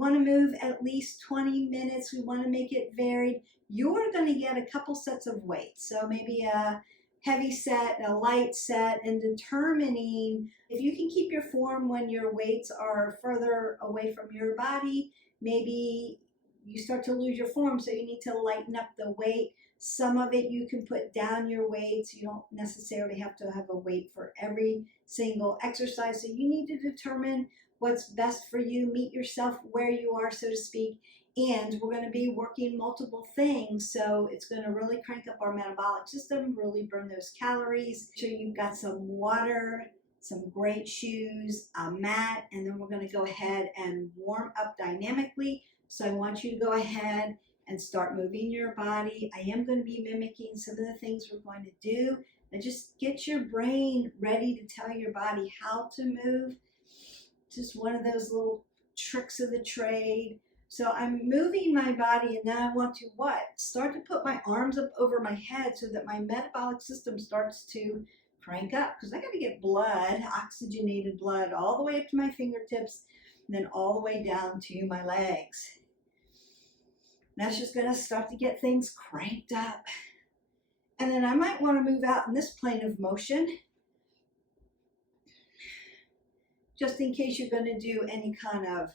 want to move at least 20 minutes. We want to make it varied. You're going to get a couple sets of weights. So maybe a heavy set, a light set, and determining if you can keep your form when your weights are further away from your body. Maybe you start to lose your form, so you need to lighten up the weight. Some of it you can put down your weights. You don't necessarily have to have a weight for every single exercise. So you need to determine what's best for you, meet yourself where you are, so to speak. And we're going to be working multiple things, so it's going to really crank up our metabolic system, really burn those calories. So you've got some water, some great shoes, a mat, and then we're going to go ahead and warm up dynamically. So I want you to go ahead and start moving your body. I am going to be mimicking some of the things we're going to do, and just get your brain ready to tell your body how to move. Just one of those little tricks of the trade. So I'm moving my body, and now I want to what? Start to put my arms up over my head so that my metabolic system starts to crank up, because I got to get blood, oxygenated blood, all the way up to my fingertips, and then all the way down to my legs. That's just going to start to get things cranked up. And then I might want to move out in this plane of motion, just in case you're going to do any kind of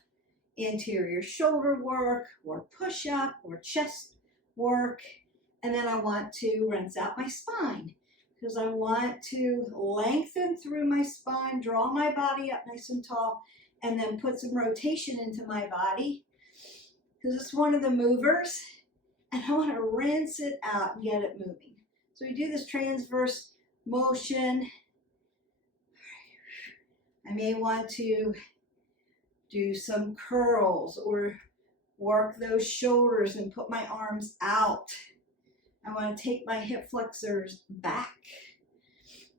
anterior shoulder work or push-up or chest work. And then I want to rinse out my spine, because I want to lengthen through my spine, draw my body up nice and tall, and then put some rotation into my body, because it's one of the movers, and I want to rinse it out and get it moving. So we do this transverse motion. I may want to do some curls or work those shoulders and put my arms out. I want to take my hip flexors back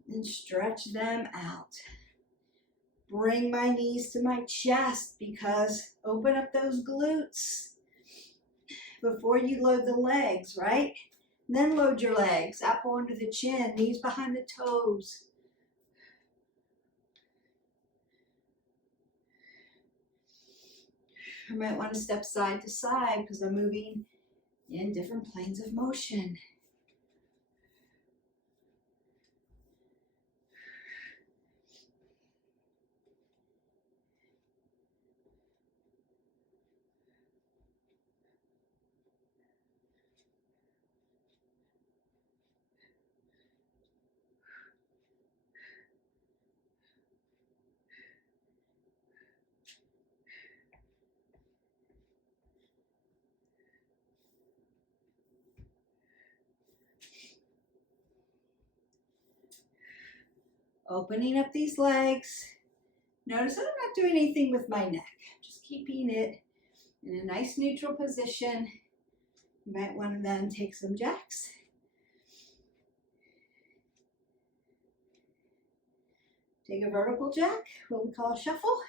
and stretch them out. Bring my knees to my chest, because open up those glutes before you load the legs, right? Then load your legs, apple under the chin, knees behind the toes. I might want to step side to side, because I'm moving in different planes of motion. Opening up these legs. Notice that I'm not doing anything with my neck. I'm just keeping it in a nice neutral position. You might want to then take some jacks. Take a vertical jack, what we call a shuffle.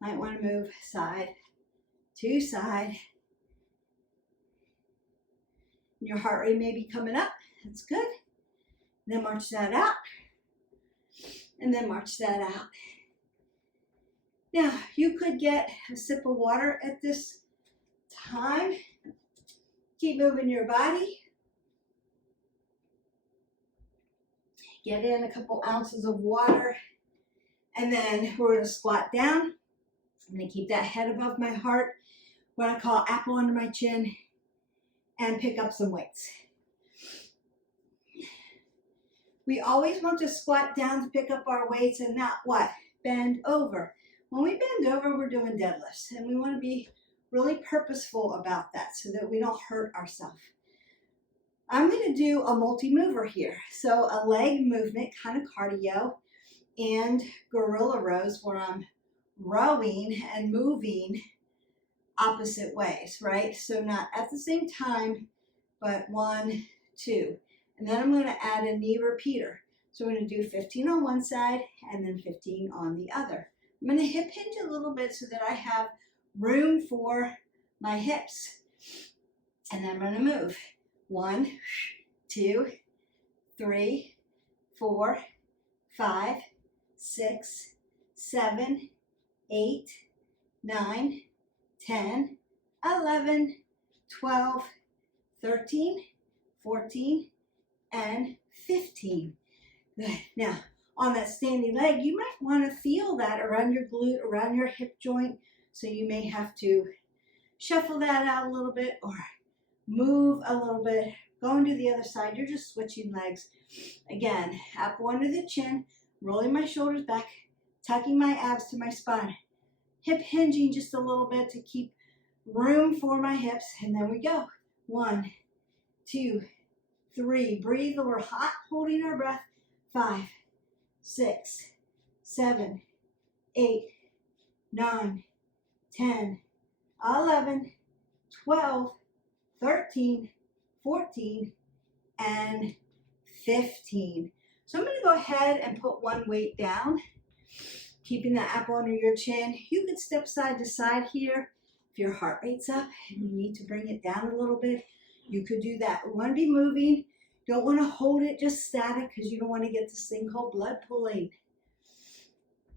Might want to move side to side. Your heart rate may be coming up. That's good. Then march that out. And then march that out. Now, you could get a sip of water at this time. Keep moving your body. Get in a couple ounces of water. And then we're going to squat down. I'm going to keep that head above my heart, what I call apple under my chin, and pick up some weights. We always want to squat down to pick up our weights and not what? Bend over. When we bend over, we're doing deadlifts, and we want to be really purposeful about that so that we don't hurt ourselves. I'm going to do a multi-mover here. So a leg movement, kind of cardio, and gorilla rows, where I'm rowing and moving opposite ways, right? So not at the same time, but 1, 2. And then I'm going to add a knee repeater. So we're going to do 15 on one side and then 15 on the other. I'm going to hip hinge a little bit so that I have room for my hips. And then I'm going to move. 1, 2, 3, 4, 5, 6, 7, 8, 9, 10, 11, 12, 13, 14, and 15. Good. Now, on that standing leg, you might want to feel that around your glute, around your hip joint. So you may have to shuffle that out a little bit or move a little bit. Going to the other side, you're just switching legs. Again, apple under the chin, rolling my shoulders back, tucking my abs to my spine. Hip hinging just a little bit to keep room for my hips. And then we go. 1, 2, 3. Breathe. We're hot, holding our breath. 5, 6, 7, 8, 9, 10, 11, 12, 13, 14, and 15. So I'm going to go ahead and put one weight down, keeping the apple under your chin. You could step side to side here. If your heart rate's up and you need to bring it down a little bit, you could do that. We want to be moving. Don't want to hold it just static because you don't want to get this thing called blood pooling.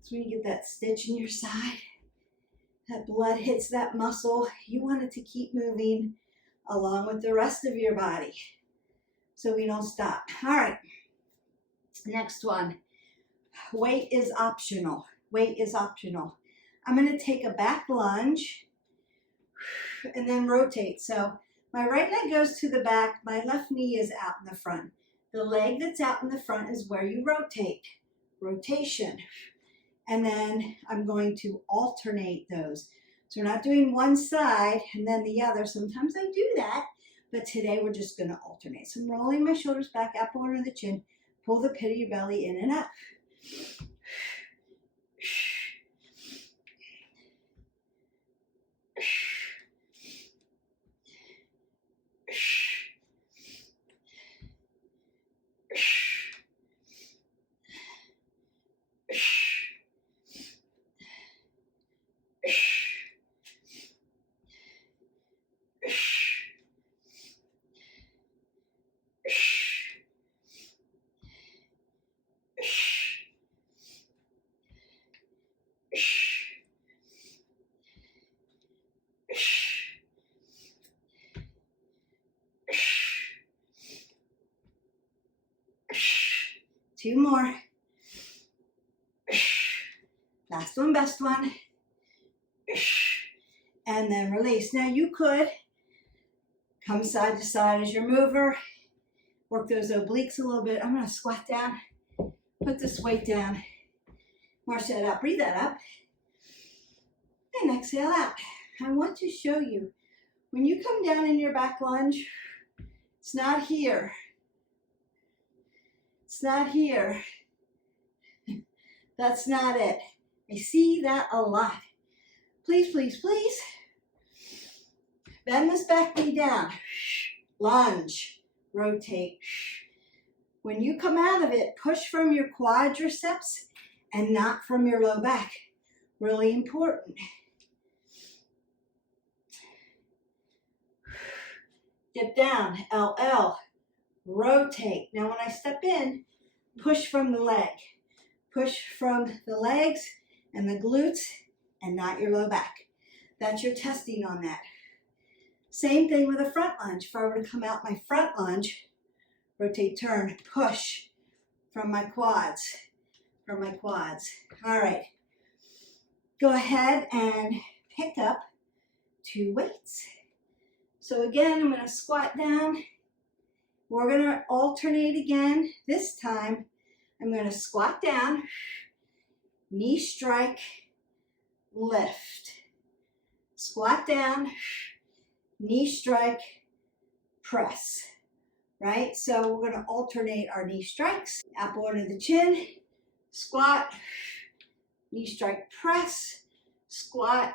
So when you get that stitch in your side, that blood hits that muscle, you want it to keep moving along with the rest of your body so we don't stop. All right, next one. Weight is optional. Weight is optional. I'm going to take a back lunge and then rotate. So my right leg goes to the back, my left knee is out in the front. The leg that's out in the front is where you rotate. Rotation. And then I'm going to alternate those. So we're not doing one side and then the other. Sometimes I do that, but today we're just going to alternate. So I'm rolling my shoulders back, apple under the chin, pull the pit of your belly in and up. Two more. Last one, best one. And then release. Now you could come side to side as your mover. Work those obliques a little bit. I'm going to squat down. Put this weight down. March that up. Breathe that up. And exhale out. I want to show you. When you come down in your back lunge, it's not here. It's not here. That's not it. I see that a lot. Please, please, please. Bend this back knee down. Lunge. Rotate. When you come out of it, push from your quadriceps and not from your low back. Really important. Dip down. LL. Rotate. Now when I step in, push from the leg. Push from the legs and the glutes and not your low back. That's your testing on that. Same thing with a front lunge. If I were to come out my front lunge, rotate, turn, push from my quads. From my quads. All right. Go ahead and pick up 2 weights. So again, I'm going to squat down. We're going to alternate again. This time, I'm going to squat down, knee strike, lift. Squat down, knee strike, press. Right? So we're going to alternate our knee strikes. Apple under the chin, squat, knee strike, press, squat,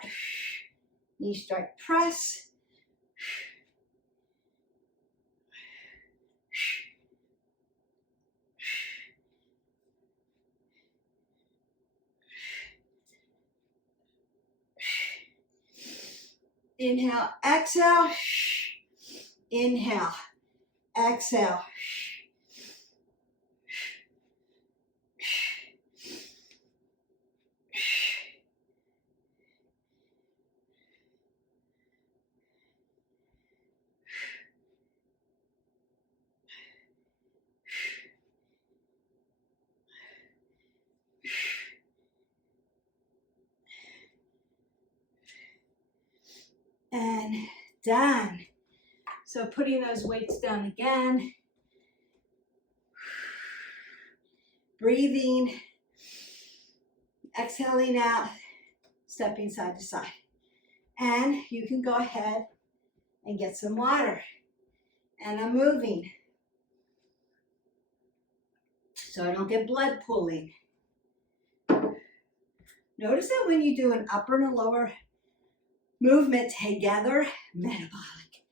knee strike, press. Inhale, exhale, inhale, exhale. done. So putting those weights down again. Breathing. Exhaling out. Stepping side to side. And you can go ahead and get some water. And I'm moving, so I don't get blood pooling. Notice that when you do an upper and a lower movement together, metabolic,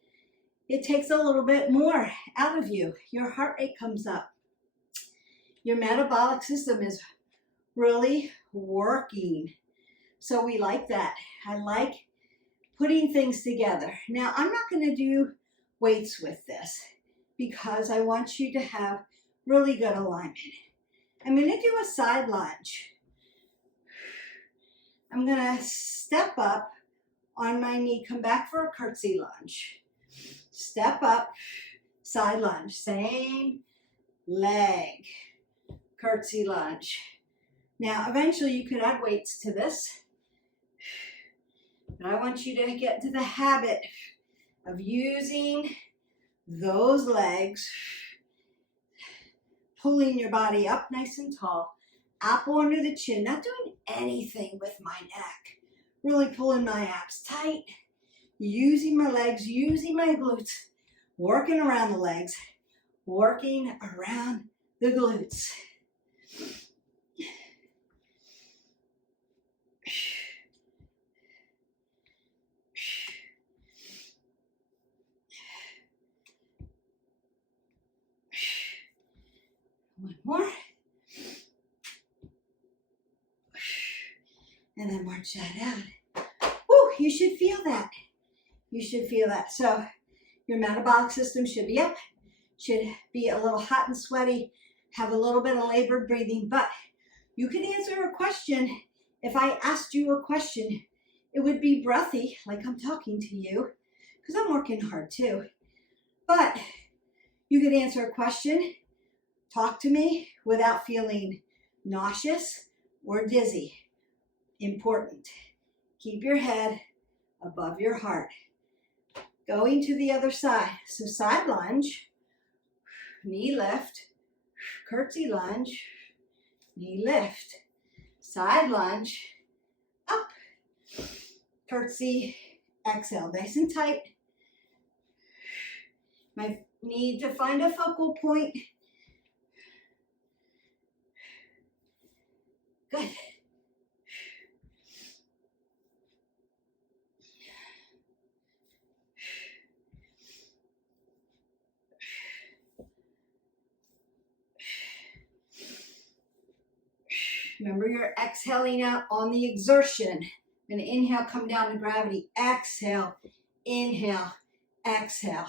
it takes a little bit more out of you. Your heart rate comes up. Your metabolic system is really working. So we like that. I like putting things together. Now, I'm not going to do weights with this because I want you to have really good alignment. I'm going to do a side lunge. I'm going to step up on my knee, come back for a curtsy lunge. Step up, side lunge, same leg, curtsy lunge. Now, eventually you could add weights to this, but I want you to get into the habit of using those legs, pulling your body up nice and tall, apple under the chin, not doing anything with my neck, really pulling my abs tight, using my legs, using my glutes, working around the legs, working around the glutes. One more. And then march that out. Woo, you should feel that. You should feel that. So your metabolic system should be up, should be a little hot and sweaty, have a little bit of labored breathing, but you can answer a question. If I asked you a question, it would be breathy, like I'm talking to you, because I'm working hard too. But you could answer a question, talk to me without feeling nauseous or dizzy. Important. Keep your head above your heart. Going to the other side. So side lunge, knee lift, curtsy lunge, knee lift, side lunge, up, curtsy, exhale, nice and tight. Might need to find a focal point. Good. Remember, you're exhaling out on the exertion. And inhale, come down to gravity. Exhale, inhale, exhale.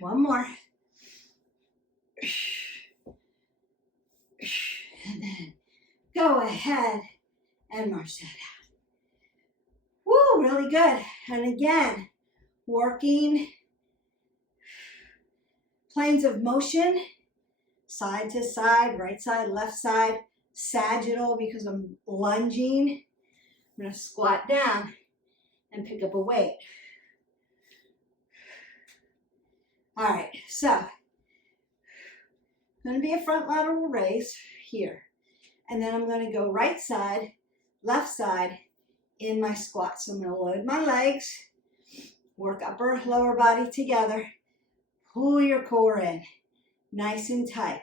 One more. And then go ahead and march that out. Woo, really good. And again, working planes of motion, side to side, right side, left side, sagittal because I'm lunging. I'm going to squat down and pick up a weight. All right, so going to be a front lateral raise here. And then I'm going to go right side, left side in my squat. So I'm going to load my legs, work upper, lower body together. Pull your core in, nice and tight.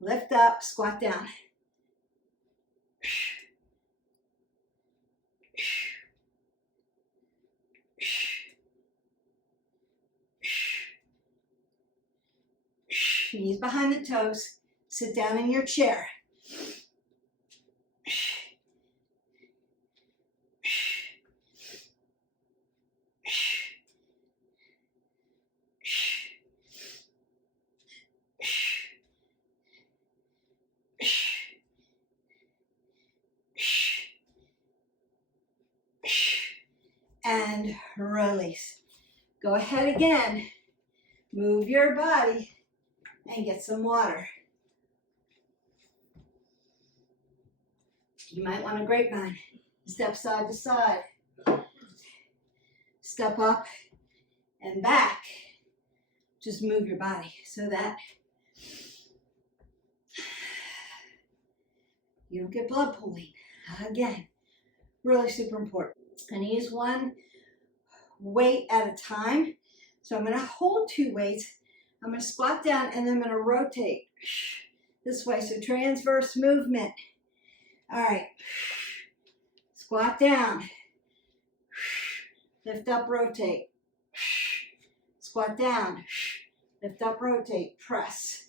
Lift up, squat down. Knees behind the toes. Sit down in your chair. And release. Go ahead again. Move your body. and get some water. You might want a grapevine. Step side to side. Step up and back. Just move your body so that you don't get blood pooling. Again, really super important. I'm going to use one weight at a time. So I'm going to hold 2 weights. I'm going to squat down and then I'm going to rotate this way. So transverse movement. All right. Squat down. Lift up, rotate. Squat down. Lift up, rotate. Press.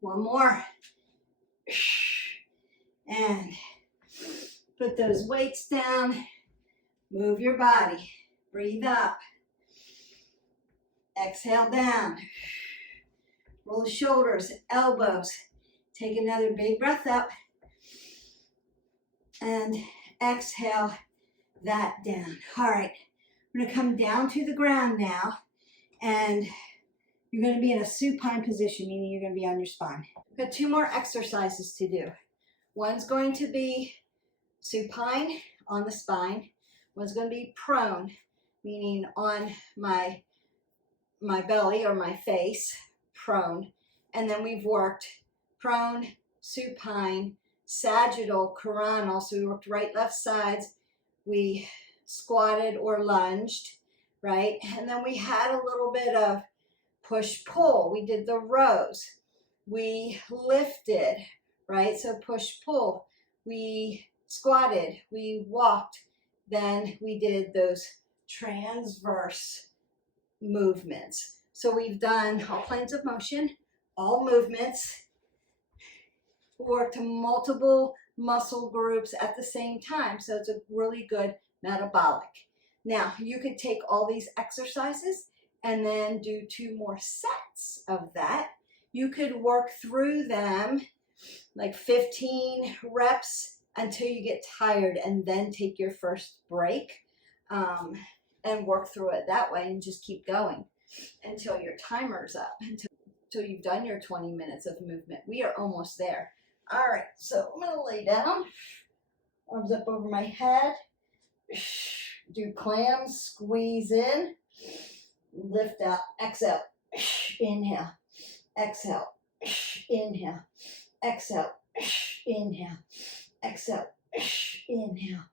One more. And put those weights down. Move your body. Breathe up. Exhale down. Roll the shoulders, elbows. Take another big breath up. And exhale that down. All right. We're going to come down to the ground now. And you're going to be in a supine position, meaning you're going to be on your spine. We've got 2 more exercises to do. One's going to be supine on the spine. One's going to be prone, meaning on my belly or my face, prone. And then we've worked prone, supine, sagittal, coronal. So we worked right, left sides. We squatted or lunged, right? And then we had a little bit of push-pull. We did the rows. We lifted, right? So push-pull. We squatted. We walked. Then we did those transverse movements. So we've done all planes of motion, all movements, worked multiple muscle groups at the same time. So it's a really good metabolic. Now, you could take all these exercises and then do 2 more sets of that. You could work through them like 15 reps until you get tired and then take your first break and work through it that way and just keep going until your timer's up, until you've done your 20 minutes of movement. We are almost there. All right, so I'm going to lay down, arms up over my head, do clams, squeeze in, lift out, exhale, inhale, exhale, inhale, exhale, inhale, exhale, inhale,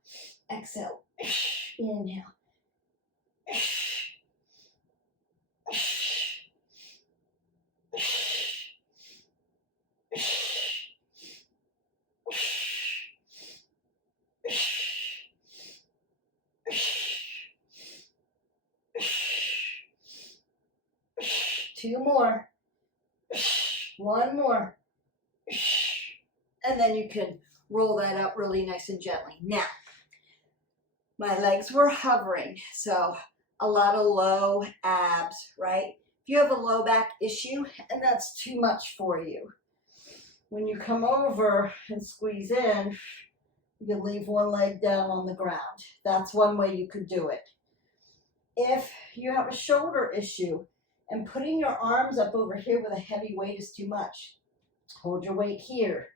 exhale, inhale. 2 more. 1 more. And then you can roll that up really nice and gently. Now, my legs were hovering, so a lot of low abs, right? If you have a low back issue and that's too much for you, when you come over and squeeze in, you can leave one leg down on the ground. That's one way you could do it. If you have a shoulder issue and putting your arms up over here with a heavy weight is too much, hold your weight here.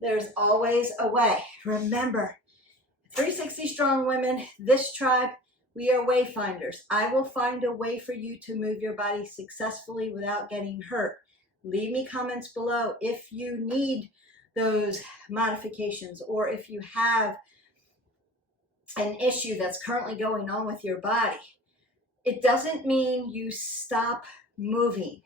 There's always a way. Remember, 360 Strong Women, this tribe, we are wayfinders. I will find a way for you to move your body successfully without getting hurt. Leave me comments below if you need those modifications or if you have an issue that's currently going on with your body. It doesn't mean you stop moving.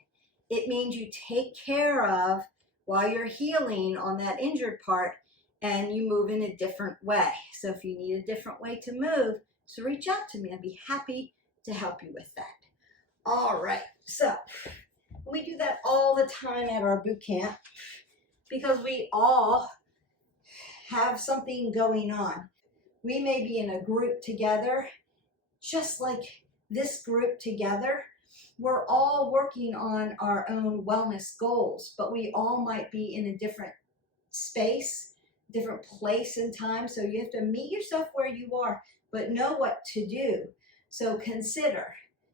It means you take care of while you're healing on that injured part and you move in a different way. So if you need a different way to move, so reach out to me. I'd be happy to help you with that. All right, so we do that all the time at our boot camp because we all have something going on. We may be in a group together, just like this group together. We're all working on our own wellness goals, but we all might be in a different space, different place and time. So you have to meet yourself where you are, but know what to do. So consider,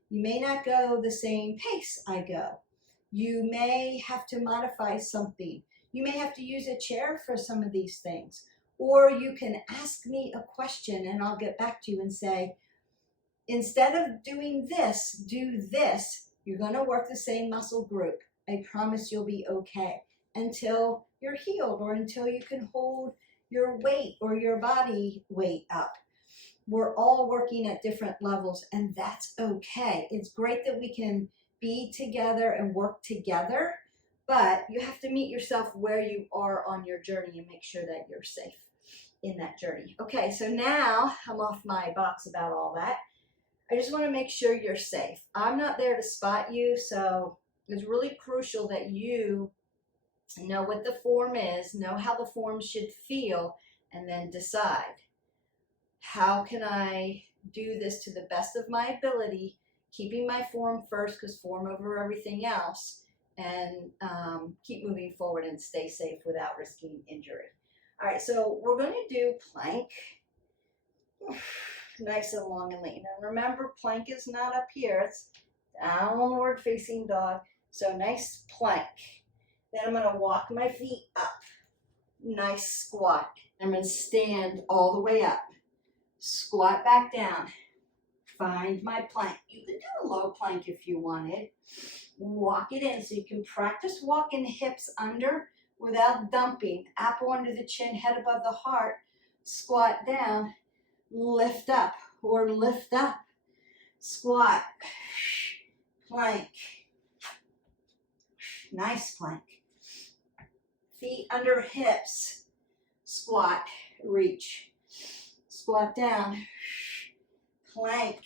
you may not go the same pace I go. You may have to modify something. You may have to use a chair for some of these things. Or you can ask me a question and I'll get back to you and say, instead of doing this, do this. You're going to work the same muscle group. I promise you'll be okay until you're healed or until you can hold your weight or your body weight up. We're all working at different levels, and that's okay. It's great that we can be together and work together, but you have to meet yourself where you are on your journey and make sure that you're safe in that journey. Okay, so now I'm off my box about all that. I just want to make sure you're safe. I'm not there to spot you, so it's really crucial that you know what the form is, know how the form should feel, and then decide, how can I do this to the best of my ability, keeping my form first, because form over everything else, and keep moving forward and stay safe without risking injury. All right, so we're going to do plank. Nice and long and lean. And remember, plank is not up here. It's downward facing dog. So nice plank. Then I'm going to walk my feet up. Nice squat. I'm going to stand all the way up. Squat back down. Find my plank. You can do a low plank if you wanted. Walk it in so you can practice walking hips under without dumping. Apple under the chin, head above the heart. Squat down. Lift up or lift up. Squat. Plank. Nice plank. Feet under hips. Squat. Reach. Squat down. Plank.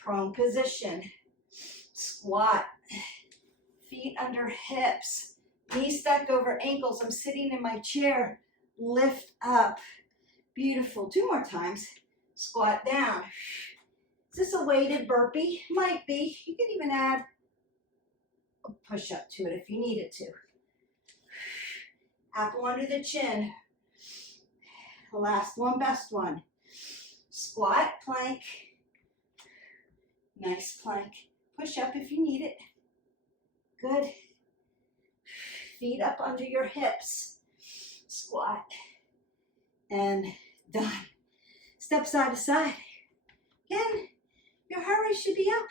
Prone position. Squat. Feet under hips. Knees stacked over ankles. I'm sitting in my chair. Lift up. Beautiful. 2 more times. Squat down. Is this a weighted burpee? Might be. You can even add a push-up to it if you needed to. Apple under the chin. Last one, best one. Squat, plank. Nice plank. Push up if you need it. Good. Feet up under your hips. Squat. And done. Step side to side. Again, your heart rate should be up.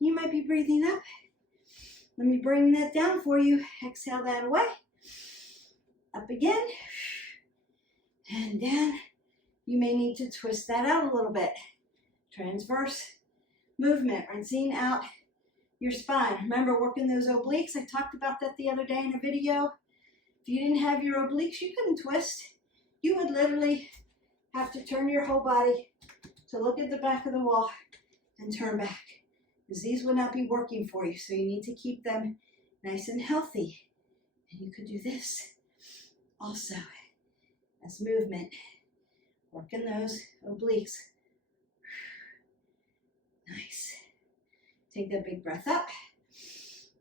You might be breathing up. Let me bring that down for you. Exhale that away. Up again. And down. You may need to twist that out a little bit. Transverse movement, rinsing out your spine. Remember working those obliques? I talked about that the other day in a video. If you didn't have your obliques, you couldn't twist. You would literally have to turn your whole body to look at the back of the wall and turn back, because these would not be working for you. So you need to keep them nice and healthy. And you could do this also as movement. Working those obliques. Nice. Take that big breath up.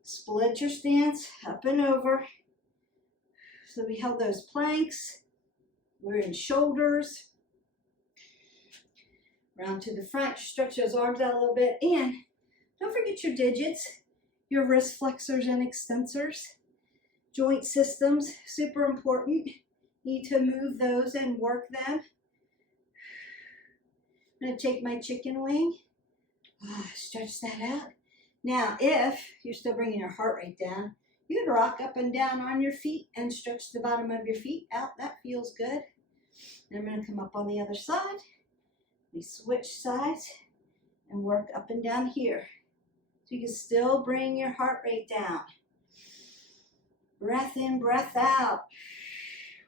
Split your stance up and over. So we held those planks. We're in shoulders. Round to the front. Stretch those arms out a little bit. And don't forget your digits, your wrist flexors and extensors. Joint systems, super important. Need to move those and work them. I'm going to take my chicken wing. Stretch that out. Now, if you're still bringing your heart rate down, you could rock up and down on your feet and stretch the bottom of your feet out. That feels good. And I'm going to come up on the other side. We switch sides and work up and down here. So you can still bring your heart rate down. Breath in, breath out.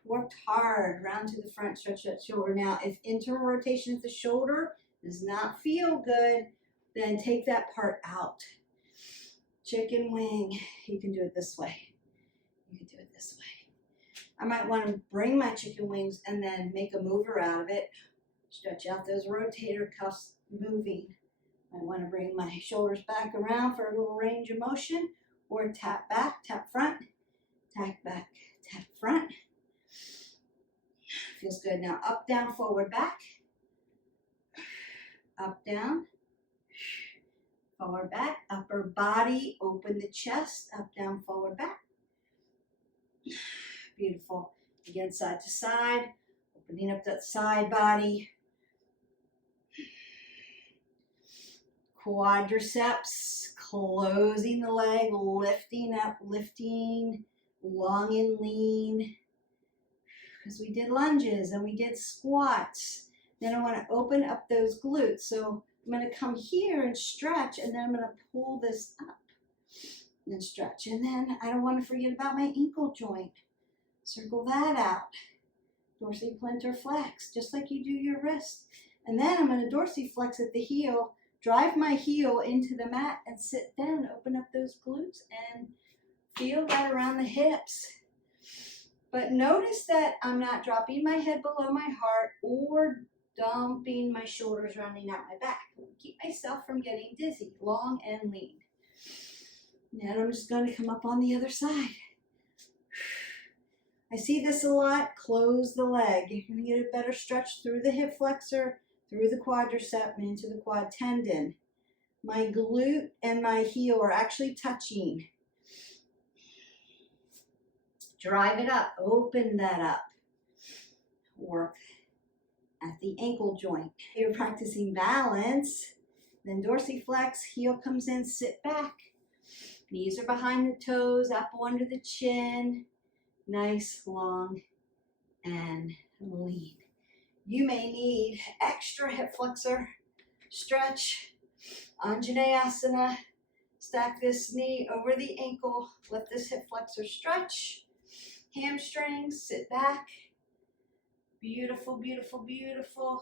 Worked hard, round to the front, stretch that shoulder. Now, if internal rotation at the shoulder does not feel good, then take that part out. Chicken wing, you can do it this way. You can do it this way. I might want to bring my chicken wings and then make a mover out of it. Stretch out those rotator cuffs moving. I want to bring my shoulders back around for a little range of motion, or tap back, tap front, tap back, tap front. Feels good. Now up, down, forward, back. Up, down, forward, back. Upper body, open the chest, up, down, forward, back. Beautiful. Again, side to side, opening up that side body. Quadriceps, closing the leg, lifting up, lifting, long and lean. Because we did lunges and we did squats. Then I want to open up those glutes. So I'm going to come here and stretch, and then I'm going to pull this up and then stretch. And then I don't want to forget about my ankle joint. Circle that out. Dorsiplantar flex, just like you do your wrist. And then I'm going to dorsiflex at the heel, drive my heel into the mat and sit down, open up those glutes and feel that around the hips. But notice that I'm not dropping my head below my heart or dumping my shoulders running out my back. Keep myself from getting dizzy, long and lean. Now I'm just going to come up on the other side. I see this a lot. Close the leg. You're going to get a better stretch through the hip flexor, through the quadricep, and into the quad tendon. My glute and my heel are actually touching. Drive it up. Open that up. Work at the ankle joint. You're practicing balance. Then dorsiflex. Heel comes in. Sit back. Knees are behind the toes. Apple under the chin. Nice, long, and lean. You may need extra hip flexor stretch. Anjaneyasana. Stack this knee over the ankle. Let this hip flexor stretch. Hamstrings, sit back. Beautiful, beautiful, beautiful.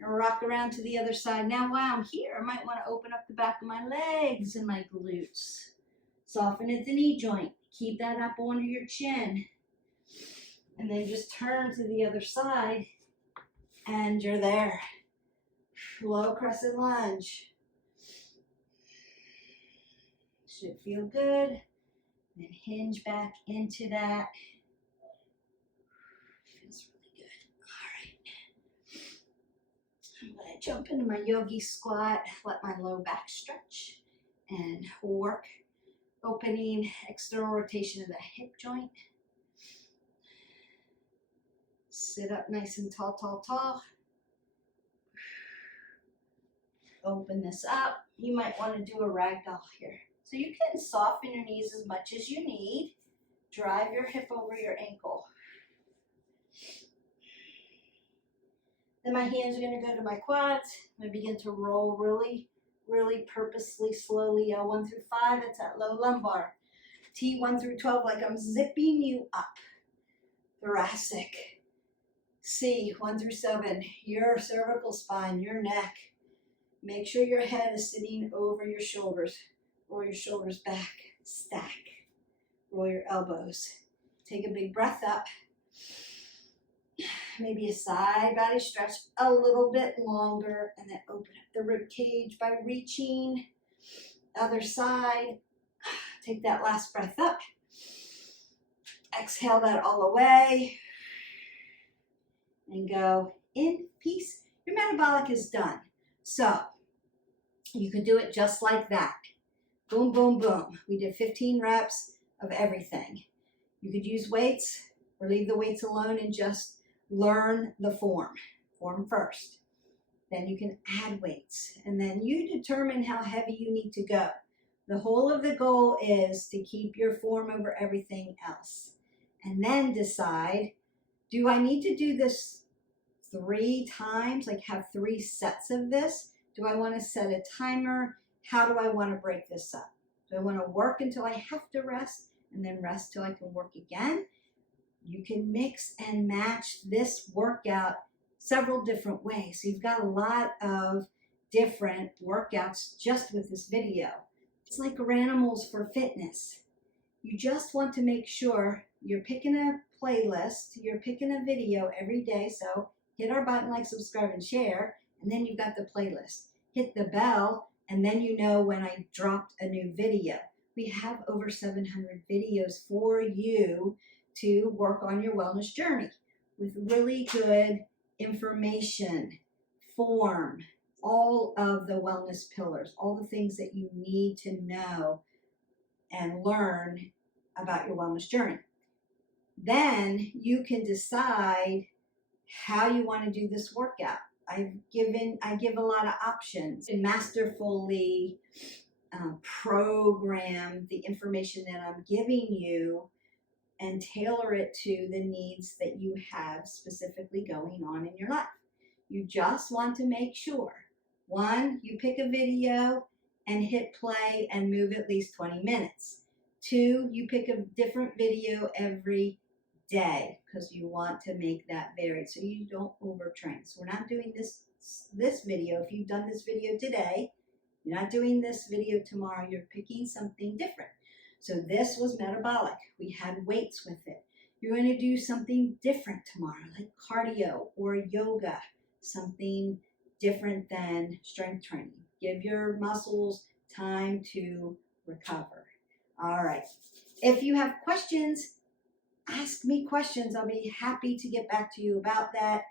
And rock around to the other side. Now while I'm here, I might want to open up the back of my legs and my glutes. Soften at the knee joint. Keep that apple under your chin. And then just turn to the other side and you're there. Low crescent lunge. Should feel good. Then hinge back into that. Feels really good. All right. I'm going to jump into my yogi squat. Let my low back stretch and work. Opening external rotation of the hip joint. Sit up nice and tall, tall, tall. Open this up. You might want to do a ragdoll here. So you can soften your knees as much as you need. Drive your hip over your ankle. Then my hands are going to go to my quads. I'm going to begin to roll really purposely, slowly. L1 through 5, it's at low lumbar. T1 through 12, like I'm zipping you up. Thoracic. C, 1 through 7, your cervical spine, your neck. Make sure your head is sitting over your shoulders. Roll your shoulders back. Stack. Roll your elbows. Take a big breath up. Maybe a side body stretch a little bit longer, and then open up the rib cage by reaching. Other side. Take that last breath up. Exhale that all away. And go in peace. Your metabolic is done. So you can do it just like that. Boom, boom, boom. We did 15 reps of everything. You could use weights or leave the weights alone and just learn the form. Form first. Then you can add weights. And then you determine how heavy you need to go. The whole of the goal is to keep your form over everything else. And then decide, do I need to do this 3 times? Like have 3 sets of this? Do I want to set a timer? How do I want to break this up? Do I want to work until I have to rest and then rest till I can work again? You can mix and match this workout several different ways. So you've got a lot of different workouts just with this video. It's like Ranimals for fitness. You just want to make sure you're picking a playlist, you're picking a video every day. So hit our button, like, subscribe, and share, and then you've got the playlist. Hit the bell, and then you know when I dropped a new video. We have over 700 videos for you to work on your wellness journey with really good information, form, all of the wellness pillars, all the things that you need to know and learn about your wellness journey. Then you can decide how you want to do this workout. I give a lot of options and masterfully program the information that I'm giving you and tailor it to the needs that you have specifically going on in your life. You just want to make sure, one, you pick a video and hit play and move at least 20 minutes. Two, you pick a different video every day because you want to make that varied so you don't overtrain. So we're not doing this video. If you've done this video today, you're not doing this video tomorrow. You're picking something different. So this was metabolic. We had weights with it. You're going to do something different tomorrow, like cardio or yoga, something different than strength training. Give your muscles time to recover. All right. If you have questions, ask me questions. I'll be happy to get back to you about that.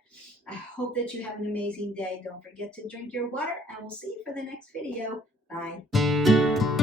I hope that you have an amazing day. Don't forget to drink your water, and we'll see you for the next video. Bye.